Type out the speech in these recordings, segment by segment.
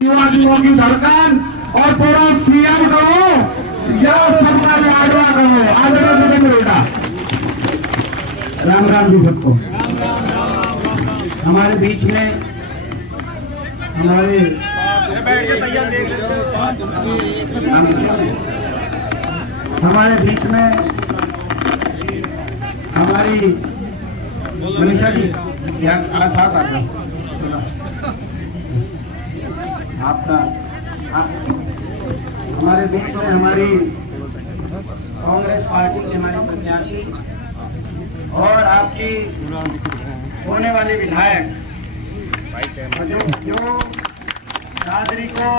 युवाओं की धड़कन और थोड़ा सीएम कहो या सरकारी आगरा कहो। आगरा से बेटा राम राम जी सबको। हमारे बीच में हमारे बीच में हमारी मनीषा जी आज साथ आते हैं आपका हमारे बीच में हमारी कांग्रेस पार्टी के हमारे प्रत्याशी और आपकी होने वाले विधायक जो दादरी को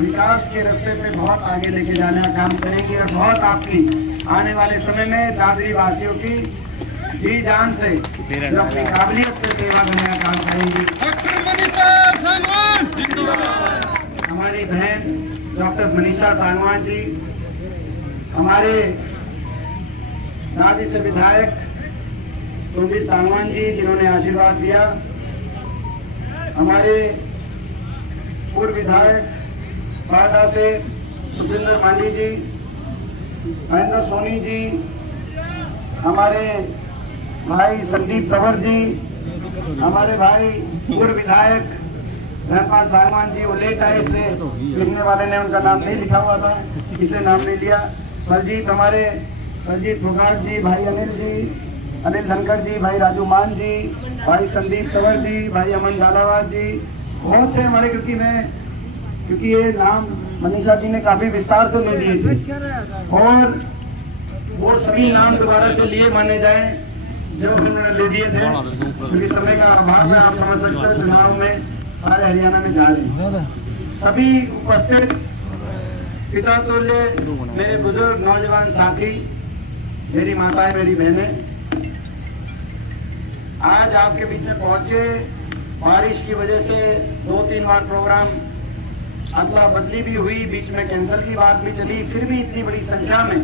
विकास के रास्ते पे बहुत आगे लेके जाने का काम करेंगे और बहुत आपकी आने वाले समय में दादरी वासियों की जी जान से जो अपनी काबिलियत से सेवा करने का काम करेंगी। हमारी बहन डॉक्टर मनीषा सांगवान जी, हमारे दादी से विधायक कुलदीप सांगवान जी जिन्होंने आशीर्वाद दिया, हमारे पूर्व विधायक बारदा से सुखविंदर पांडे जी, महेंद्र सोनी जी, हमारे भाई संदीप तंवर जी, हमारे भाई पूर्व विधायक धर्मपाल सांगवान जी। वो लेट आए इसलिए लिखने वाले ने उनका नाम नहीं लिखा हुआ था, इसलिए नाम नहीं लिया। बलजीत हमारे बलजीत फोगाट जी, भाई अनिल धनखड़ जी, भाई राजू मान जी, भाई संदीप तंवर जी, भाई अमन गालावाल जी, बहुत से हमारे क्योंकि ये नाम मनीषा जी ने काफी विस्तार से ले दिए थे और वो सभी नाम दोबारा से लिए माने जाए जो उन्होंने ले दिए थे, क्योंकि समय का अभाव है। आप समझ सकते हैं चुनाव में सारे हरियाणा में जा रहे हैं। सभी उपस्थित पिता तुल्य मेरे बुजुर्ग नौजवान साथी, मेरी माताएं, मेरी बहनें, आज आपके बीच में पहुंचे। बारिश की वजह से 2-3 बार प्रोग्राम अदला बदली भी हुई, बीच में कैंसिल की बात भी चली, फिर भी इतनी बड़ी संख्या में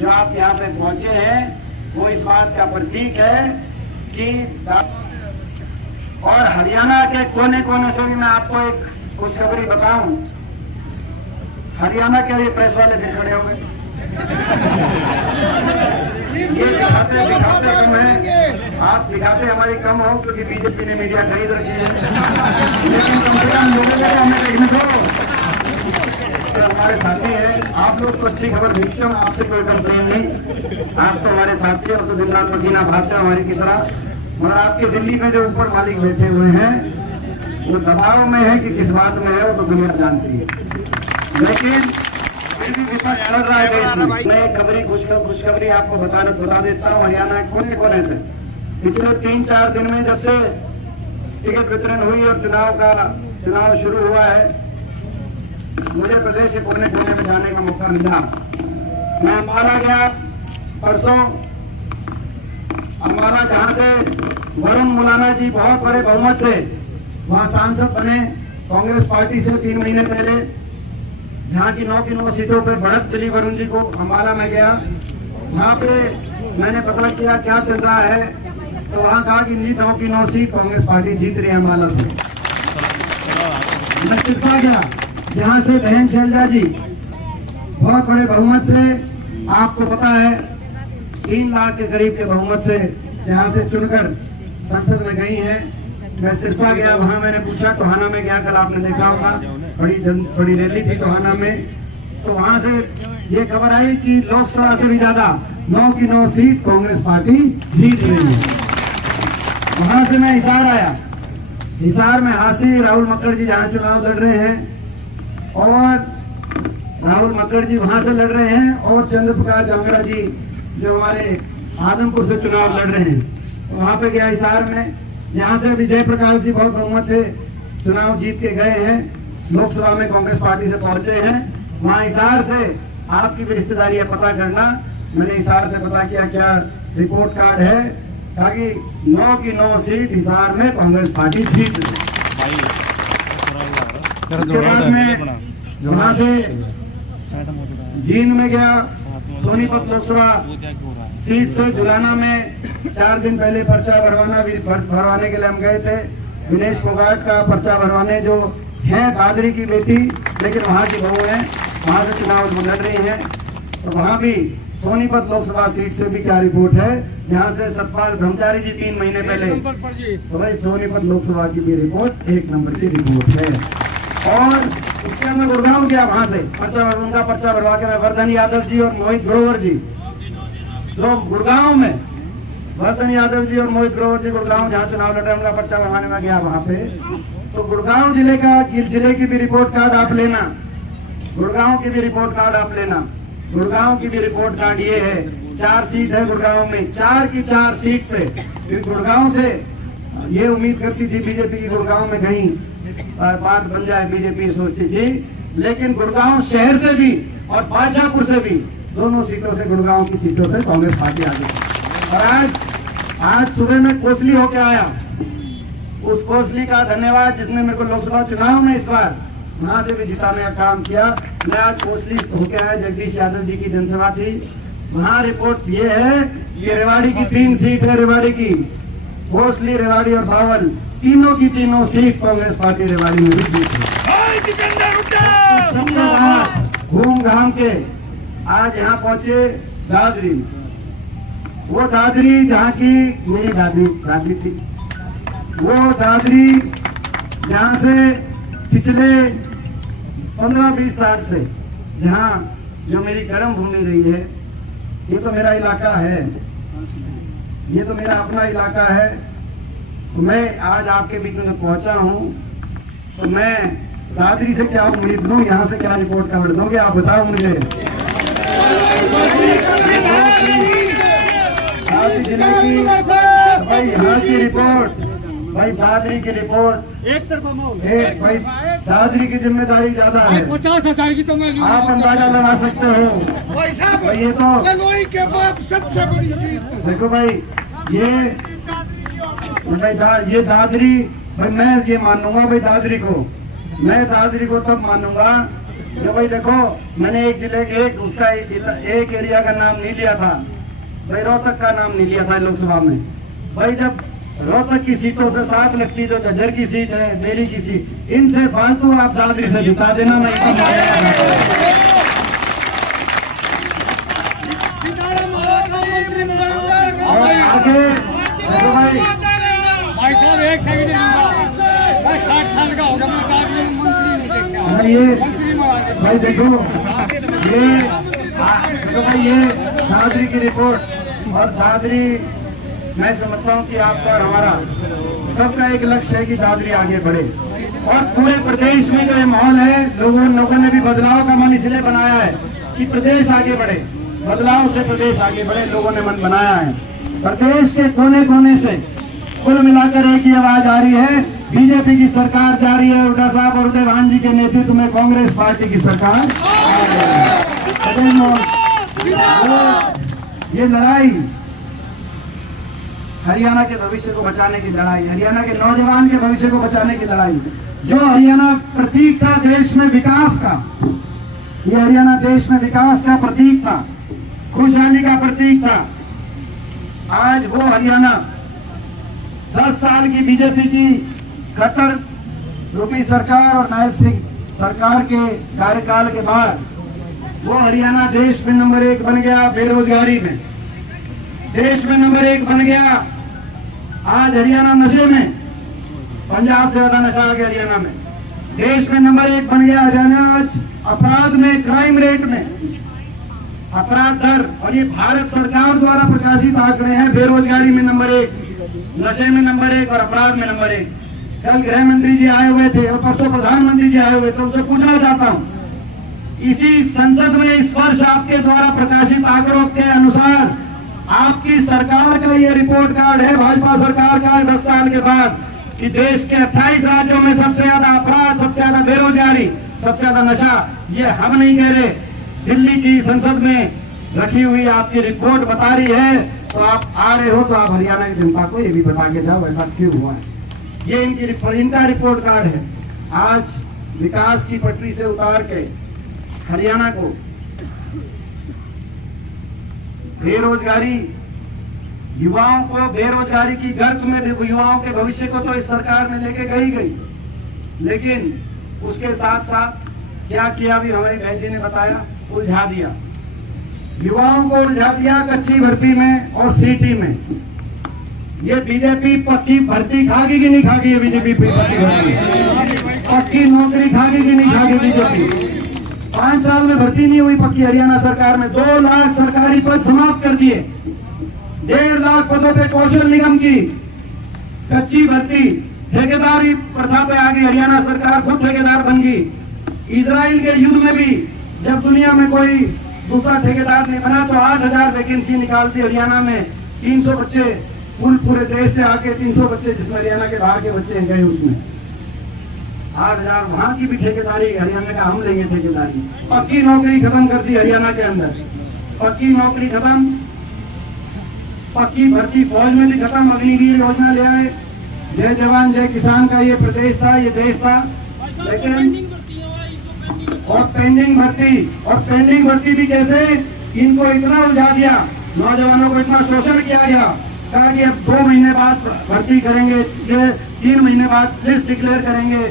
जो आप यहाँ पे पहुंचे हैं वो इस बात का प्रतीक है कि और हरियाणा के कोने कोने से भी मैं आपको एक खुशखबरी बताऊं। हरियाणा के लिए प्रेस वाले फिर खड़े हो गए। ये दिखाते कम है, आप दिखाते हमारी कम हो क्योंकि बीजेपी ने मीडिया खरीद रखी है, लेकिन कम से कम लोगों को हमें देखने दो। तो हमारे साथी है, आप लोग तो अच्छी खबर भेजते हो, आपसे कोई कंप्लेन नहीं। आप तो हमारे साथी और तो दिन रात पसीना बहाते हो हमारी की तरह। और आपके दिल्ली में जो ऊपर मालिक बैठे हुए हैं वो दबाव में है कि किस बात में है वो तो दुनिया जानती है, लेकिन फिर भी विपक्ष चल रहा है देश में। मैं खुशखबरी आपको बता देता हूँ। हरियाणा के कोने कोने से पिछले 3-4 दिन में जब से टिकट वितरण हुई और चुनाव शुरू हुआ है, मुझे प्रदेश के कोने कोने में जाने का मौका मिला। मैं अम्बाला गया परसों। अम्बाला जहां से वरुण मुलाना जी बहुत बड़े बहुमत से वहां सांसद बने कांग्रेस पार्टी से 3 महीने पहले, जहां की 9 सीटों पर बढ़त मिली वरुण जी को। अम्बाला में गया, वहां पे मैंने पता किया क्या चल रहा है, तो वहां कहा कि 9 सीट कांग्रेस पार्टी जीत रही है अम्बाला से। मैं सिरसा गया जहां से बहन शैलजा जी बहुत बड़े बहुमत से, आपको पता है 3 लाख के करीब के बहुमत से जहां से चुनकर संसद में गई हैं। मैं सिरसा गया, वहां मैंने पूछा, टोहाना में गया, कल आपने देखा होगा बड़ी रैली थी टोहाना में, तो वहां से ये खबर आई कि लोकसभा से भी ज्यादा 9 सीट कांग्रेस पार्टी जीत रही है। वहां से मैं हिसार आया। हिसार में हासिल राहुल मक्कड़ जी जहां चुनाव लड़ रहे हैं और राहुल मक्कड़ जी वहां से लड़ रहे हैं और चंद्र प्रकाश जांगड़ा जी जो हमारे आदमपुर से चुनाव लड़ रहे हैं, तो वहां पे गया हिसार में, जहां से विजय प्रकाश जी बहुत बहुमत से चुनाव जीत के गए हैं, लोकसभा में कांग्रेस पार्टी से पहुंचे हैं। वहां हिसार से आपकी भी रिश्तेदारी है, पता करना। मैंने हिसार से पता किया क्या रिपोर्ट कार्ड है, ताकि 9 सीट हिसार में कांग्रेस पार्टी जीत रही। उसके बाद में वहां से जींद में गया, सोनीपत लोकसभा सीट से जुलाना में 4 दिन पहले पर्चा भरवाने के लिए हम गए थे। विनेश फोगाट का पर्चा भरवाने जो है दादरी की बेटी, लेकिन वहाँ की बहू है, वहाँ से चुनाव लड़ रही है। तो वहाँ भी सोनीपत लोकसभा सीट से भी क्या रिपोर्ट है, जहाँ से सतपाल ब्रह्मचारी जी 3 महीने पहले, तो भाई सोनीपत लोकसभा की भी रिपोर्ट 1 नंबर की रिपोर्ट है। और उसके मैं गुड़गांव गया, वहाँ से उनका पर्चा भरवा के मैं वर्धन यादव जी और मोहित ग्रोवर जी, जो गुड़गांव में वर्धन यादव जी और मोहित ग्रोवर जी गुड़गांव जहाँ चुनाव लड़ रहे उनका पर्चा भरवाने में गया वहाँ पे। तो गुड़गांव जिले की भी रिपोर्ट कार्ड आप लेना, गुड़गांव की भी रिपोर्ट कार्ड आप लेना। गुड़गांव की भी रिपोर्ट कार्ड ये है, 4 सीट है गुड़गांव में, 4 की 4 सीट पे। गुड़गांव से ये उम्मीद करती थी बीजेपी की गुड़गांव में कहीं बात बन जाए, बीजेपी सोचती थी, लेकिन गुड़गांव शहर से भी और बादशाहपुर से भी दोनों सीटों से, गुड़गांव की सीटों से कांग्रेस पार्टी आगे। और आज सुबह में कोसली होके आया, उस कोसली का धन्यवाद जिसने मेरे को लोकसभा चुनाव में इस बार वहां से भी जिताने का काम किया। मैं आज कोसली होके आया, जगदीश यादव जी की जनसभा थी, वहाँ रिपोर्ट ये है कि रेवाड़ी की 3 सीट है, रेवाड़ी की कोसली, रेवाड़ी और बावल, तीनों की तीनों सीट कांग्रेस पार्टी रेवाड़ी में भी जीती। घूम घाम के आज यहाँ पहुंचे दादरी, वो दादरी जहाँ की मेरी दादी थी, वो दादरी जहाँ से पिछले 15-20 साल से जहाँ जो मेरी कर्म भूमि रही है, ये तो मेरा इलाका है, ये तो मेरा अपना इलाका है। तो मैं आज आपके बीच में पहुंचा हूँ, तो मैं दादरी से क्या उम्मीद दूं, यहाँ से क्या रिपोर्ट कार्ड दोगे आप बताओ मुझे। दादरी जिले की भाई यहाँ की रिपोर्ट, भाई दादरी की रिपोर्ट एक तरफा माहौल, भाई दादरी की जिम्मेदारी ज्यादा है। 50,000 की तो मैं आप अंदाजा लगा सकते हो भाई, ये तो लोई के बाद सबसे बड़ी जीत। देखो भाई ये दादरी, भाई मैं ये मानूंगा भाई दादरी को, मैं दादरी को तब मानूंगा कि भाई देखो मैंने एक जिले के एक एरिया का नाम नहीं लिया था भाई, रोहतक का नाम नहीं लिया था लोकसभा में। भाई जब रोहतक की सीटों से 7 लगती, जो झज्जर की सीट है, दिल्ली की सीट, इनसे फालतू आप दादरी से जिता देना, मैं और आगे देखो भाई साहब एक सेकंड, मैं 60 साल का होगा, मैं दादरी में मंत्री नहीं देखा। ये भाई देखो भाई ये दादरी की रिपोर्ट, और दादरी मैं समझता हूँ कि आपका और हमारा सबका एक लक्ष्य है कि दादरी आगे बढ़े, और पूरे प्रदेश में जो ये माहौल है, लोगों ने भी बदलाव का मन इसलिए बनाया है कि प्रदेश आगे बढ़े, बदलाव से प्रदेश आगे बढ़े, लोगों ने मन बनाया है। प्रदेश के कोने कोने से कुल मिलाकर एक ही आवाज आ रही है, बीजेपी की सरकार जा रही है, हुड्डा साहब और उदय भान जी के नेतृत्व में कांग्रेस पार्टी की सरकार। ये लड़ाई हरियाणा के भविष्य को बचाने की लड़ाई, हरियाणा के नौजवान के भविष्य को बचाने की लड़ाई, जो हरियाणा प्रतीक था देश में विकास का, ये हरियाणा देश में विकास का प्रतीक था, खुशहाली का प्रतीक था। आज वो हरियाणा 10 साल की बीजेपी की कट्टर रूपी सरकार और नायब सिंह सरकार के कार्यकाल के बाद वो हरियाणा देश में नंबर 1 बन गया, बेरोजगारी में देश में नंबर 1 बन गया। आज हरियाणा नशे में, पंजाब से ज्यादा नशा आ गया हरियाणा में, देश में नंबर 1 बन गया हरियाणा। आज अपराध में, क्राइम रेट में, अपराध दर, और ये भारत सरकार द्वारा प्रकाशित आंकड़े हैं, बेरोजगारी में नंबर 1, नशे में नंबर 1 और अपराध में नंबर 1। कल गृह मंत्री जी आए हुए थे और परसों प्रधानमंत्री जी आए हुए थे, उनसे पूछना चाहता हूं, इसी संसद में इस वर्ष आपके द्वारा प्रकाशित आंकड़ों के अनुसार आपकी सरकार का ये रिपोर्ट कार्ड है, भाजपा सरकार का 10 साल के बाद, कि देश के 28 राज्यों में सबसे ज्यादा अपराध, सबसे ज्यादा बेरोजगारी, सबसे ज्यादा नशा, ये हम नहीं कह रहे, दिल्ली की संसद में रखी हुई आपकी रिपोर्ट बता रही है। तो आप आ रहे हो तो आप हरियाणा की जनता को ये भी बता के जाओ ऐसा क्यों हुआ है। ये इनका रिपोर्ट कार्ड है। आज विकास की पटरी से उतार के हरियाणा को बेरोजगारी, युवाओं को बेरोजगारी की गर्त में, युवाओं के भविष्य को तो इस सरकार ने लेके गई, लेकिन उसके साथ साथ क्या किया अभी हमारी बहन जी ने बताया, उलझा दिया, युवाओं को उलझा दिया कच्ची भर्ती में और सीटी में। ये बीजेपी पक्की भर्ती खागी कि नहीं खागी? ये बीजेपी पक्की भर्ती, पक्की नौकरी खागी कि नहीं खागी बीजेपी? 5 साल में भर्ती नहीं हुई पक्की हरियाणा सरकार में। 2 लाख सरकारी पद समाप्त कर दिए, 1.5 लाख पदों पे कौशल निगम की कच्ची भर्ती, ठेकेदारी प्रथा पे आ गई हरियाणा सरकार, खुद ठेकेदार बन गई। इजराइल के युद्ध में भी जब दुनिया में कोई दूसरा ठेकेदार नहीं बना तो 8,000 वैकेंसी निकालती हरियाणा में। 300 बच्चे पूरे देश से आके 300 बच्चे जिसमें हरियाणा के बाहर के बच्चे गए, उसमें 8,000 वहां की भी ठेकेदारी हरियाणा का, हम लेंगे ठेकेदारी। पक्की नौकरी खत्म कर दी हरियाणा के अंदर, पक्की नौकरी खत्म, पक्की भर्ती फौज में भी खत्म। अग्निवीर योजना ले आए, जय जवान जय किसान का ये प्रदेश था, ये देश था। लेकिन और पेंडिंग भर्ती भी कैसे? इनको इतना उलझा दिया, नौजवानों को इतना शोषण किया गया, कहा कि अब 2 महीने बाद भर्ती करेंगे, ये 3 महीने बाद लिस्ट डिक्लेयर करेंगे,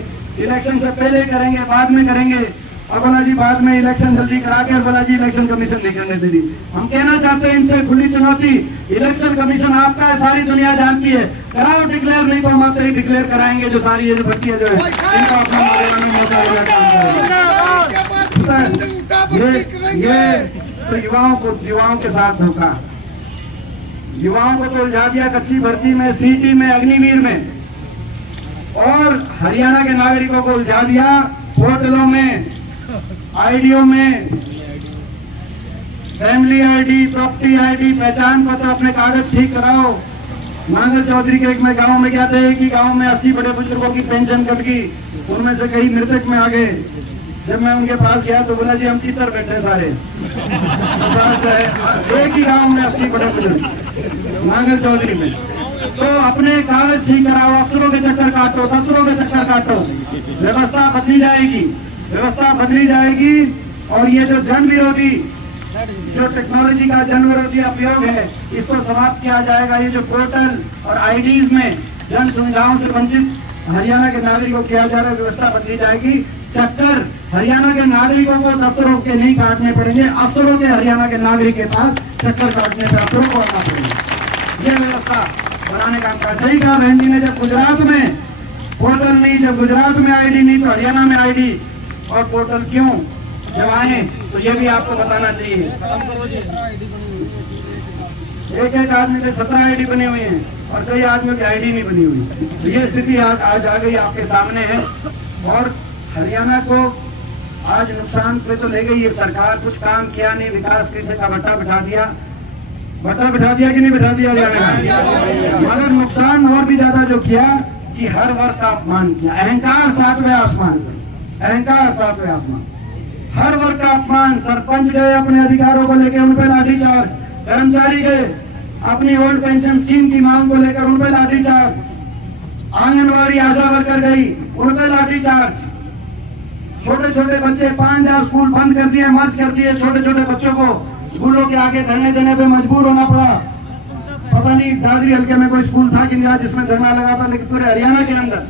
इलेक्शन से पहले करेंगे, बाद में करेंगे। और बोला जी बाद में इलेक्शन जल्दी करा के, और बोला जी इलेक्शन कमीशन नहीं करने दे दी। हम कहना चाहते हैं इनसे खुली चुनौती, इलेक्शन कमीशन आपका है, सारी दुनिया जानती है, कराओ डिक्लेयर, नहीं तो हम आते ही डिक्लेयर कराएंगे जो सारी ये जो भर्ती है जो है इनका अपना मौका ये तो युवाओं के साथ धोखा, युवाओं को तो उलझा दिया कच्ची भर्ती में, सीटी में, अग्निवीर में, और हरियाणा के नागरिकों को उलझा दिया पोर्टलों में, आईडीओ में, फैमिली आईडी, प्रॉपर्टी आईडी, पहचान पत्र, अपने कागज ठीक कराओ। नांगल चौधरी के एक में गांव में गया था, एक ही गांव में 80 बड़े बुजुर्गों की पेंशन कट गई, उनमें से कई मृतक में आ गए। जब मैं उनके पास गया तो बोला जी हम तीतर बैठे सारे, एक ही गांव में 80 बड़े बुजुर्ग नांगल चौधरी में। तो अपने कागज ठीक कराओ, अफसरों के चक्कर काटो, दफ्तरों के चक्कर काटो, व्यवस्था बदली जाएगी। और ये जो जन विरोधी, जो टेक्नोलॉजी का जन विरोधी उपयोग है, इसको समाप्त किया जाएगा। ये जो पोर्टल और आईडीज में जन सुविधाओं से वंचित हरियाणा के नागरिकों को किया जा रहा है, व्यवस्था बदली जाएगी। चक्कर हरियाणा के नागरिकों को दफ्तरों के नहीं काटने पड़ेंगे, अफसरों के हरियाणा के नागरिक के पास चक्कर काटने पर अफसरों को आना पड़ेगा। ये व्यवस्था बनाने का काम। सही कहा बहन जी ने, जब गुजरात में पोर्टल नहीं, जब गुजरात में आईडी नहीं, तो हरियाणा में आईडी और पोर्टल क्यों? जब आए तो ये भी आपको बताना चाहिए। एक आदमी के 17 आईडी बनी हुई है और कई आदमियों की आईडी नहीं बनी हुई। तो ये स्थिति आज आ गई आपके सामने है। और हरियाणा को आज नुकसान पे तो ले गई ये सरकार, कुछ काम किया नहीं, विकास के का बट्टा बिठा दिया कि नहीं बिठा दिया हरियाणा, मगर नुकसान और भी ज्यादा जो किया कि हर वर्ग का अपमान किया। अहंकार 7वें आसमान, अहंकार 7वें आसमान, हर वर्ग का अपमान। सरपंच गए अपने अधिकारों को लेकर, उन पर लाठीचार्ज, कर्मचारी गए अपनी ओल्ड पेंशन स्कीम की मांग को लेकर, उन पर लाठीचार्ज, आंगनबाड़ी आशा वर्कर गई, उन पर लाठीचार्ज। छोटे छोटे बच्चे 5000 स्कूल बंद कर दिए, मर्ज कर दिए, छोटे छोटे बच्चों को स्कूलों के आगे धरने देने पे मजबूर होना पड़ा। पता नहीं दादरी हल्के में कोई स्कूल था कि नहीं जिसमें धरना लगा था, लेकिन पूरे हरियाणा के अंदर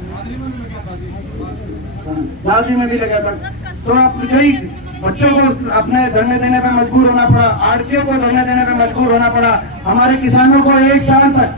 दादरी में भी लगा था। तो आप कई बच्चों को अपने धरने देने पे मजबूर होना पड़ा, आड़तियों को धरने देने पे मजबूर होना पड़ा। हमारे किसानों को 1 साल तक